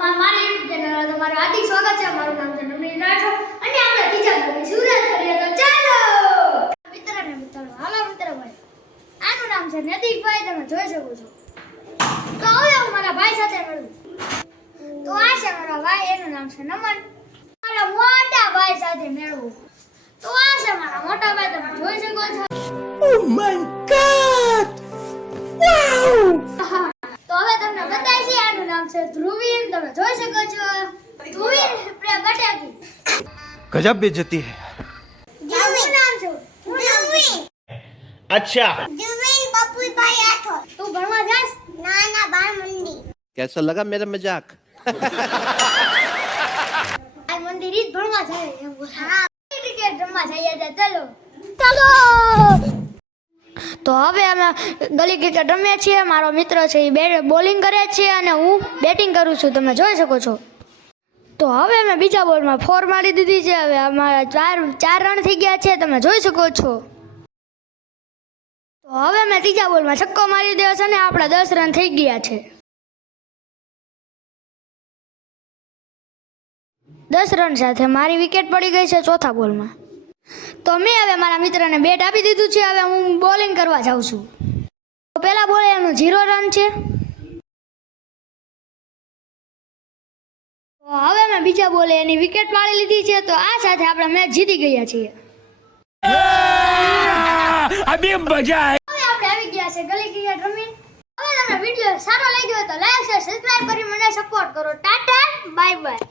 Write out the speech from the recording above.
મારી YouTube channel તમારું હાર્દિક સ્વાગત છે. મારું નામ છે નવનીત રાઠોડ અને આપણે ત્રીજા ભાગની શરૂઆત કરીએ તો ચાલો. મિત્રો હાલો મિત્રો ભાઈ, આનું નામ છે નૈતિકભાઈ, તમે જોઈ શકો છો. તો હવે હું મારા ભાઈ સાથે મળું. તો આ છે મારા ભાઈ, એનું નામ છે નમન. મારા મોટા ભાઈ સાથે મેળવું. તો આ છે મારા મોટા ભાઈ, તમે જોઈ શકો છો. Oh my god! Wow! તો હવે તમને બતાય છે, આનું નામ છે ધ્રુવીન, તમે જોઈ શકો છો. ધ્રુવીન બટાકી. गजब बेइज्जती है. ધ્રુવીન નામ છે ધ્રુવીન. अच्छा. ધ્રુવીન પપ્પુભાઈ રાઠોડ. તું ભણવા જાસ? ના ના, બાળ મંડી. कैसा लगा मेरा मजाक? બાળ મંડી રીત ભણવા જાય એમ બોલ. હા, ક્રિકેટ રમવા જઈએ છે, ચલો. ચલો. તો હવે અમે ગલી ક્રિકેટ રમીએ છીએ. મારો મિત્ર છે એ બોલિંગ કરે છે અને હું બેટિંગ કરું છું, તમે જોઈ શકો છો. તો હવે મેં બીજા બોલમાં 4 મારી દીધી છે. હવે અમારા 4 રન થઈ ગયા છે, તમે જોઈ શકો છો. તો હવે મેં ત્રીજા બોલમાં છક્કો મારી દેવો છે અને આપણા 10 રન થઈ ગયા છે. 10 રન સાથે મારી વિકેટ પડી ગઈ છે ચોથા બોલમાં. તો મેં હવે મારા મિત્રને બેટ આપી દીધું છે. હવે હું બોલિંગ કરવા જાઉં છું. તો પહેલા બોલે એનું 0 રન છે. તો હવે મેં બીજા બોલે એની વિકેટ પાડી લીધી છે. તો આ સાથે આપણે મેચ જીતી ગયા છીએ. अभी मजा है. હવે આપણે આવી ગયા છે ગલી ક્રિકેટ રમીને. હવે તમને વિડિયો સારો લાગ્યો હોય તો લાઈક શેર સબસ્ક્રાઇબ કરી મને સપોર્ટ કરો. Tata bye bye.